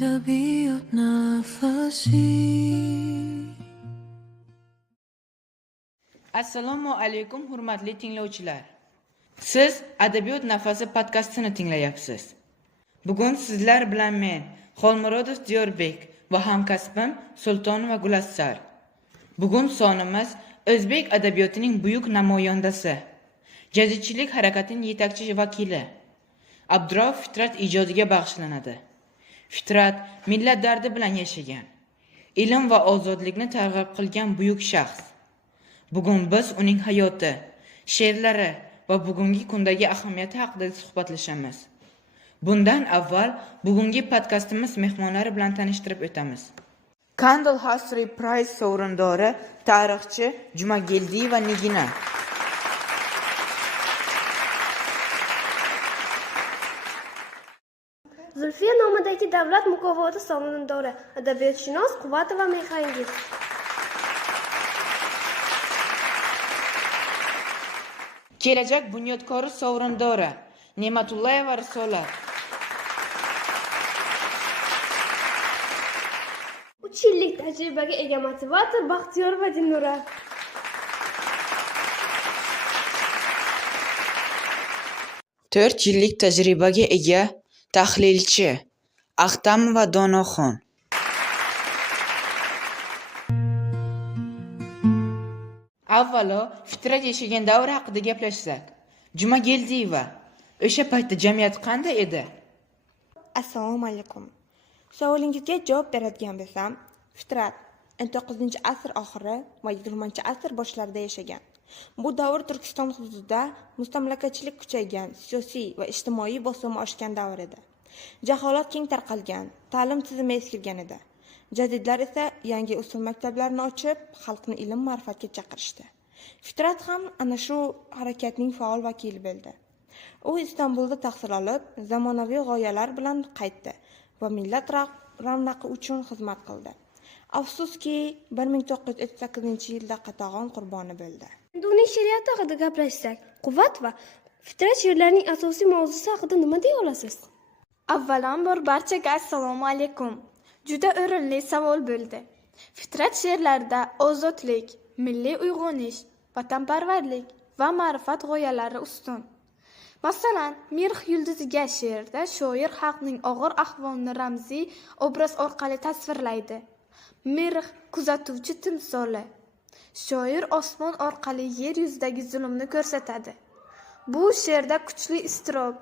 Edebiyot nafasi. Assalomu alaykum hurmatli tinglovchilar. Siz Adabiyot nafasi podkastini tinglayapsiz. Bugun sizlar bilan men Xolmurodov Diyorbek va hamkasbim Sultonova Gulassar. Bugun sonimiz o'zbek adabiyotining buyuk namoyandasi, jadidchilik harakatining yetakchi vakili Abdurauf Fitrat ijodiga bag'ishlanadi. Fitrat millat dardi bilan yashagan, ilm va ozodlikni targ'ib qilgan buyuk shaxs. Bugun biz uning hayoti, she'rlari va bugungi kundagi ahamiyati haqida suhbatlashamiz. Bundan avval bugungi podkastimiz mehmonlari bilan tanishtirib o'tamiz. Candle History Prize sovrindori tarixchi Jumagildiyeva Nigina. Zulfiya nomidagi davlat mukofoti sovrindori adabiyotshunos Quvvatova Mexangiz. Kelajak bunyodkori sovrindori Ne'matullayeva Risolat. 3 yillik tajribaga ega motivator Baxtiyorova Dilnura. To'rt yillik tajribaga ega tahlilchi Axtamova Donoxon. Avvalo, Fitrat yashagan davr haqida gaplashsak. Jumagildiyeva, o'sha paytda jamiyat qanday edi? Assalomu alaykum. Savolingizga javob beradigan bo'lsam, Fitrat 19-asr oxiri va 20-asr boshlarida yashagan. Bu davr Turkiston hududida mustamlakachilik kuchaygan, siyosiy va ijtimoiy bosim oshgan davr edi. Jaholat keng tarqalgan, ta'lim tizimi eskirgan edi. Jadidlar esa yangi usul maktablarini ochib, xalqni ilm ma'rifatga chaqirishdi. Fitrat ham ana shu harakatning faol vakili bo'ldi. U Istanbulda tahsil olib, zamonaviy g'oyalar bilan qaytdi va millat ravnaqi uchun xizmat qildi. Afsuski, 1938-yilda qatag'on qurboni bo'ldi. Endi uning she'riyati haqida gaplashsak, Quvvatova Fitrat she'rlarining asosiy mavzusi haqida nima deya olasiz? Avvalambor barchaga assalomu alaykum. Juda o'rinli savol bo'ldi. Fitrat she'rlarida ozodlik, milliy uyg'onish, vatanparvarlik va ma'rifat g'oyalari ustun. Masalan, Mirx yulduziga she'rda shoir xalqning og'ir ahvolini ramziy obraz orqali tasvirlaydi. Mirx kuzatuvchi timsoli. Shoir osmon orqali yer yuzidagi zulmni ko'rsatadi. Bu she'rda kuchli iztirob,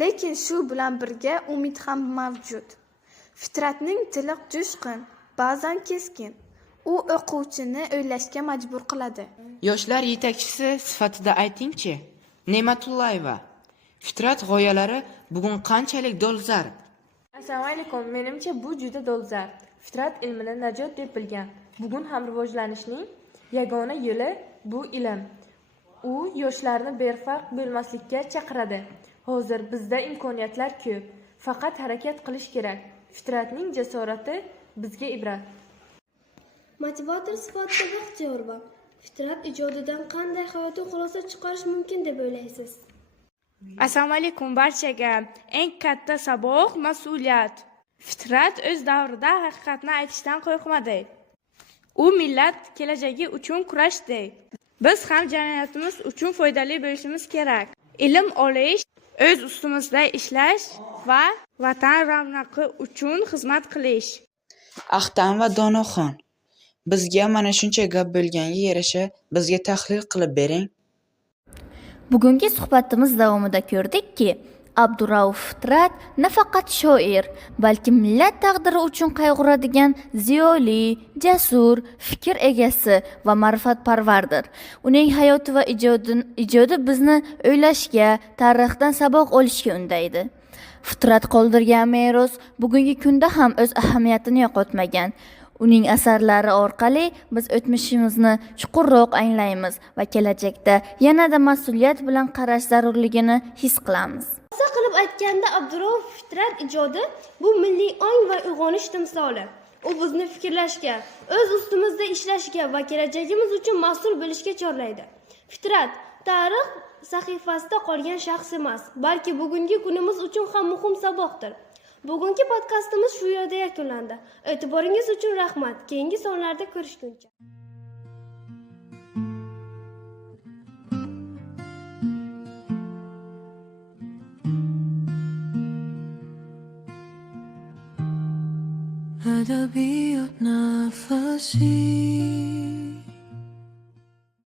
lekin shu bilan birga umid ham mavjud. Fitratning tili jo'shqin, ba'zan keskin. U o'quvchini o'ylashga majbur qiladi. Yoshlar yetakchisi sifatida aytingchi, Ne'matullayeva, Fitrat g'oyalari bugun qanchalik dolzarb? Assalomu alaykum. Menimcha bu juda dolzarb. Fitrat ilmini najot deb bilgan. Bugun ham rivojlanishning yagona yo'li bu ilm. U yoshlarni befarq bo'lmaslikka chaqiradi. Hozir bizda imkoniyatlar ko'p, faqat harakat qilish kerak. Fitratning jasorati bizga ibrat. Motivator sifatida Baxtiyorova, Fitrat ijodidan qanday hayotiy xulosa chiqarish mumkin deb o'ylaysiz? Assalomu alaykum barchaga. Eng katta saboq mas'uliyat. Fitrat o'z davrida haqiqatni aytishdan qo'rqmadi. U millat kelajagi uchun kurashdi. Biz ham jamiyatimiz uchun foydali bo'lishimiz kerak. Ilm olish, o'z ustimizda ishlash va vatan ravnaqi uchun xizmat qilish. Axtamova Donoxon, bizga mana shuncha gap bo'lganga yarasha bizga tahlil qilib bering. Bugungi suhbatimiz davomida ko'rdikki, Abdurauf Fitrat nafaqat shoir, balki millat taqdiri uchun qayg'uradigan ziyoli, jasur, fikr egasi va ma'rifatparvardir. Uning hayoti va ijodi bizni o'ylashga, tarixdan saboq olishga undaydi. Fitrat qoldirgan meros bugungi kunda ham o'z ahamiyatini yo'qotmagan. Uning asarlari orqali biz o'tmishimizni chuqurroq anglaymiz va kelajakda yanada mas'uliyat bilan qarash zarurligini his qilamiz. Qisqa qilib aytganda, Abdurauf Fitrat ijodi bu milliy ong va uyg'onish timsoli. U bizni fikrlashga, o'z ustimizda ishlashga va kelajagimiz uchun mas'ul bo'lishga chorlaydi. Fitrat tarix sahifasida qolgan shaxs emas, balki bugungi kunimiz uchun ham muhim saboqdir. Bugungi podkastimiz shu yerda yakunlandi. E'tiboringiz uchun rahmat. Keyingi sonlarda ko'rishguncha. Adabiyot nafasi